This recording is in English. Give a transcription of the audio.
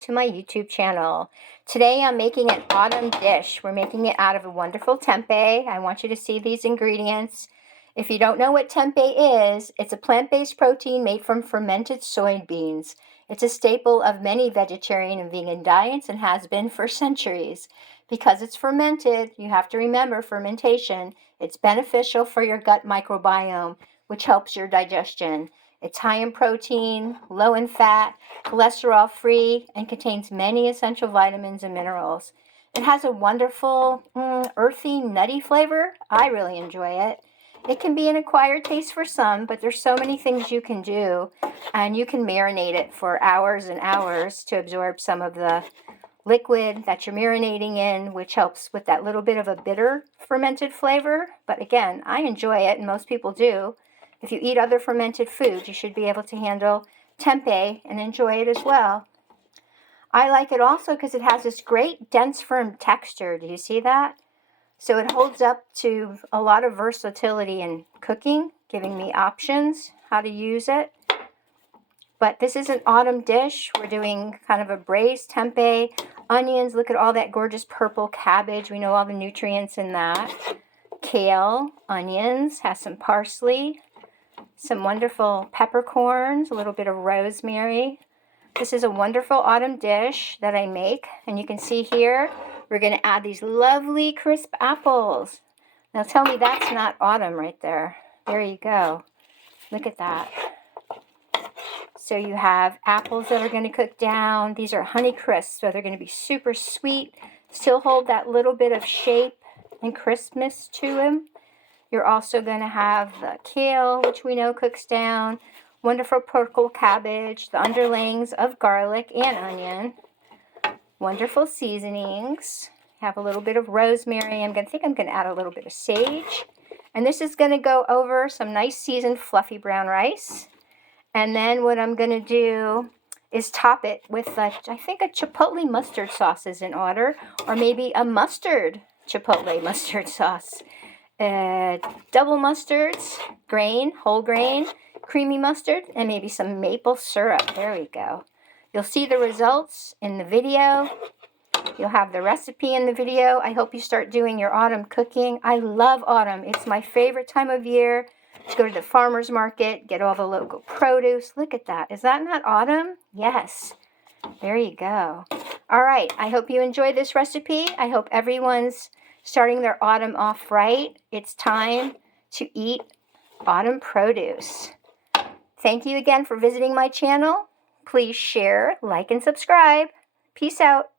to my YouTube channel. Today I'm making an autumn dish. We're making it out of a wonderful tempeh. I want you to see these ingredients. If you don't know what tempeh is, it's a plant-based protein made from fermented soybeans. It's a staple of many vegetarian and vegan diets and has been for centuries. Because it's fermented, you have to remember fermentation. It's beneficial for your gut microbiome, which helps your digestion. It's high in protein, low in fat, cholesterol-free, and contains many essential vitamins and minerals. It has a wonderful, earthy, nutty flavor. I really enjoy it. It can be an acquired taste for some, but there's so many things you can do, and you can marinate it for hours and hours to absorb some of the liquid that you're marinating in, which helps with that little bit of a bitter fermented flavor. But again, I enjoy it, and most people do. If you eat other fermented foods, you should be able to handle tempeh and enjoy it as well. I like it also because it has this great dense firm texture. Do you see that? So it holds up to a lot of versatility in cooking, giving me options how to use it. But this is an autumn dish. We're doing kind of a braised tempeh, onions. Look at all that gorgeous purple cabbage. We know all the nutrients in that. Kale, onions, has some parsley, some wonderful peppercorns, a little bit of rosemary. This is a wonderful autumn dish that I make. And you can see here, we're going to add these lovely crisp apples. Now tell me that's not autumn right there. There you go. Look at that. So you have apples that are going to cook down. These are Honey Crisps, so they're going to be super sweet. Still hold that little bit of shape and crispness to them. You're also going to have the kale, which we know cooks down. Wonderful purple cabbage, the underlayings of garlic and onion. Wonderful seasonings. Have a little bit of rosemary. I think I'm going to add a little bit of sage. And this is going to go over some nice seasoned fluffy brown rice. And then what I'm going to do is top it with, I think a Chipotle mustard sauce is in order. Or maybe a mustard Chipotle mustard sauce. Double mustards, grain, whole grain, creamy mustard, and maybe some maple syrup. There we go. You'll see the results in the video. You'll have the recipe in the video. I hope you start doing your autumn cooking. I love autumn. It's my favorite time of year to go to the farmer's market, get all the local produce. Look at that. Is that not autumn? Yes. There you go. All right. I hope you enjoy this recipe. I hope everyone's starting their autumn off right. It's time to eat autumn produce. Thank you again for visiting my channel. Please share, like, and subscribe. Peace out.